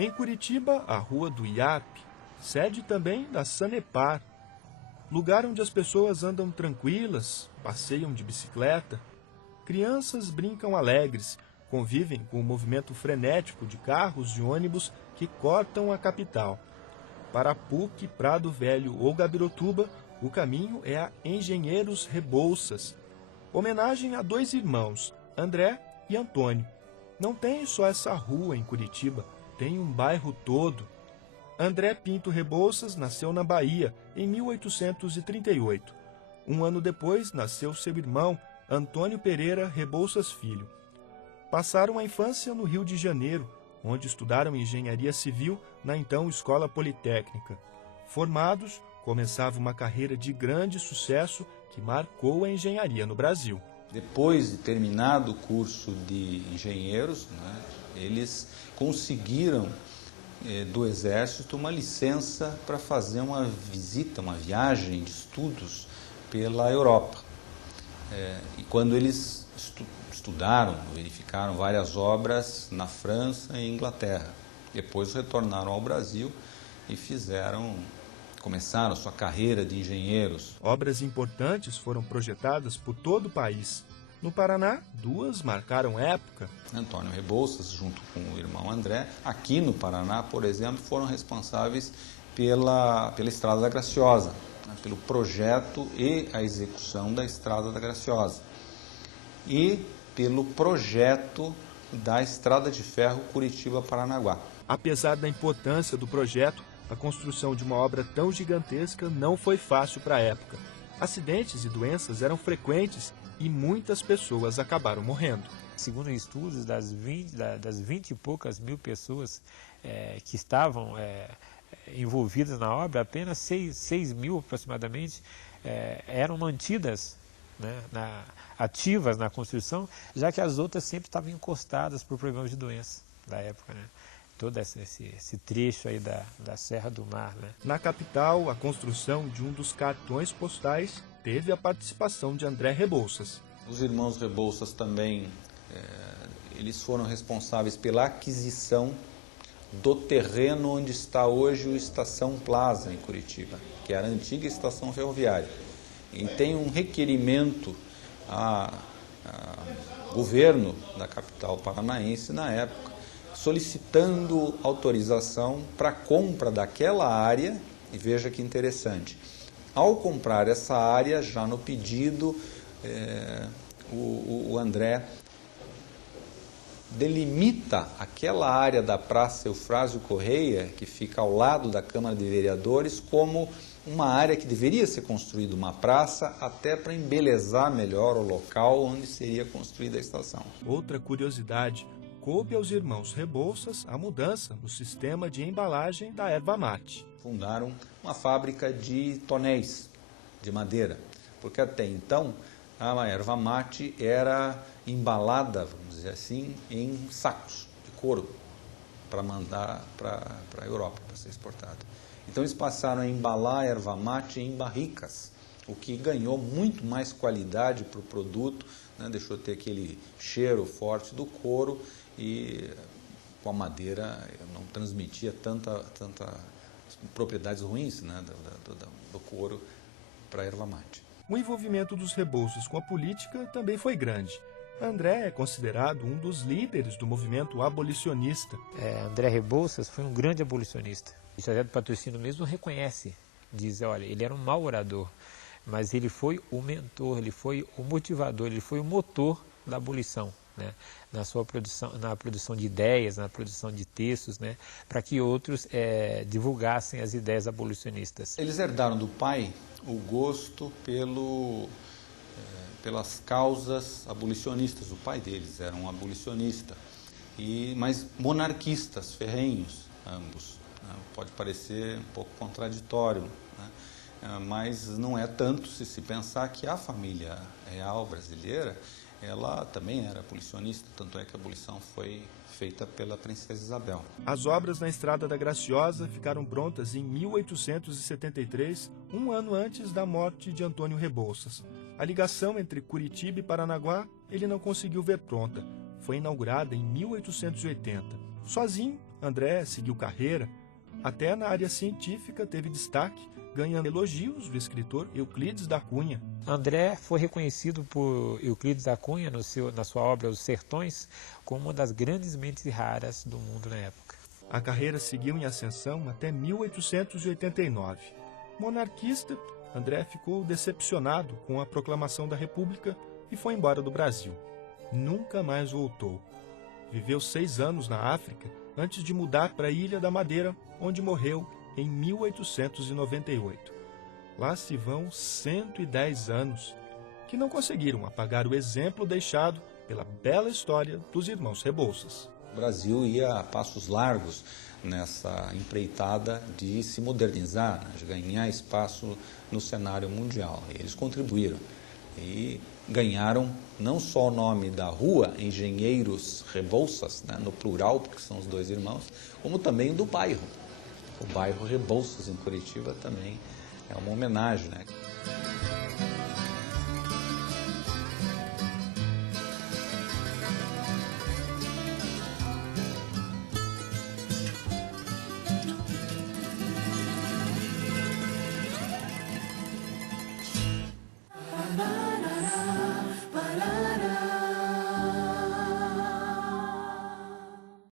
Em Curitiba, a Rua do IARP, sede também da Sanepar, lugar onde as pessoas andam tranquilas, passeiam de bicicleta. Crianças brincam alegres, convivem com o movimento frenético de carros e ônibus que cortam a capital. Para PUC, Prado Velho ou Gabirotuba, o caminho é a Engenheiros Rebouças, homenagem a dois irmãos, André e Antônio. Não tem só essa rua em Curitiba, tem um bairro todo. André Pinto Rebouças nasceu na Bahia, em 1838. Um ano depois, nasceu seu irmão, Antônio Pereira Rebouças Filho. Passaram a infância no Rio de Janeiro, onde estudaram engenharia civil na então Escola Politécnica. Formados, começava uma carreira de grande sucesso que marcou a engenharia no Brasil. Depois de terminado o curso de engenheiros, eles conseguiram do Exército uma licença para fazer uma visita, uma viagem de estudos pela Europa. E quando eles estudaram, verificaram várias obras na França e Inglaterra. Depois retornaram ao Brasil e começaram sua carreira de engenheiros. Obras importantes foram projetadas por todo o país. No Paraná, duas marcaram época. Antônio Rebouças, junto com o irmão André, aqui no Paraná, por exemplo, foram responsáveis pela Estrada da Graciosa, pelo projeto e a execução da Estrada da Graciosa. E pelo projeto da Estrada de Ferro Curitiba-Paranaguá. Apesar da importância do projeto, a construção de uma obra tão gigantesca não foi fácil para a época. Acidentes e doenças eram frequentes e muitas pessoas acabaram morrendo. Segundo estudos, das 20 e poucas mil pessoas que estavam envolvidas na obra, apenas 6 mil aproximadamente eram mantidas, ativas na construção, já que as outras sempre estavam encostadas por problemas de doença da época, todo esse trecho aí da Serra do Mar. Na capital, a construção de um dos cartões postais teve a participação de André Rebouças. Os irmãos Rebouças também, eles foram responsáveis pela aquisição do terreno onde está hoje o Estação Plaza, em Curitiba, que era a antiga estação ferroviária. E tem um requerimento ao governo da capital paranaense na época, solicitando autorização para a compra daquela área, e veja que interessante, ao comprar essa área, já no pedido, o André delimita aquela área da Praça Eufrásio Correia, que fica ao lado da Câmara de Vereadores, como uma área que deveria ser construída uma praça, até para embelezar melhor o local onde seria construída a estação. Outra curiosidade, coube aos irmãos Rebouças a mudança no sistema de embalagem da erva mate. Fundaram uma fábrica de tonéis de madeira, porque até então a erva mate era embalada, vamos dizer assim, em sacos de couro para mandar para a Europa, para ser exportada. Então eles passaram a embalar a erva mate em barricas, o que ganhou muito mais qualidade para o produto, deixou de ter aquele cheiro forte do couro e com a madeira não transmitia tanta propriedades ruins do couro para a erva mate. O envolvimento dos Rebouças com a política também foi grande. André é considerado um dos líderes do movimento abolicionista. André Rebouças foi um grande abolicionista. O José do Patrocínio mesmo reconhece, diz, olha, ele era um mau orador, mas ele foi o mentor, ele foi o motivador, ele foi o motor da abolição, na sua produção, na produção de ideias, na produção de textos, para que outros divulgassem as ideias abolicionistas. Eles herdaram do pai o gosto pelas causas abolicionistas. O pai deles era um abolicionista, mas monarquistas, ferrenhos, ambos. Pode parecer um pouco contraditório, mas não é tanto se pensar que a família real brasileira, ela também era abolicionista, tanto é que a abolição foi feita pela princesa Isabel. As obras na Estrada da Graciosa ficaram prontas em 1873, um ano antes da morte de Antônio Rebouças. A ligação entre Curitiba e Paranaguá ele não conseguiu ver pronta. Foi inaugurada em 1880. Sozinho, André seguiu carreira, até na área científica teve destaque, ganhando elogios do escritor Euclides da Cunha. André foi reconhecido por Euclides da Cunha na sua obra Os Sertões como uma das grandes mentes raras do mundo na época. A carreira seguiu em ascensão até 1889. Monarquista, André ficou decepcionado com a proclamação da República e foi embora do Brasil. Nunca mais voltou. Viveu 6 anos na África antes de mudar para a Ilha da Madeira, onde morreu em 1898. Lá se vão 110 anos, que não conseguiram apagar o exemplo deixado pela bela história dos irmãos Rebouças. O Brasil ia a passos largos nessa empreitada de se modernizar, de ganhar espaço no cenário mundial. Eles contribuíram e ganharam não só o nome da rua, Engenheiros Rebouças, né, no plural, porque são os 2 irmãos, como também do bairro. O bairro Rebouças, em Curitiba, também é uma homenagem, né?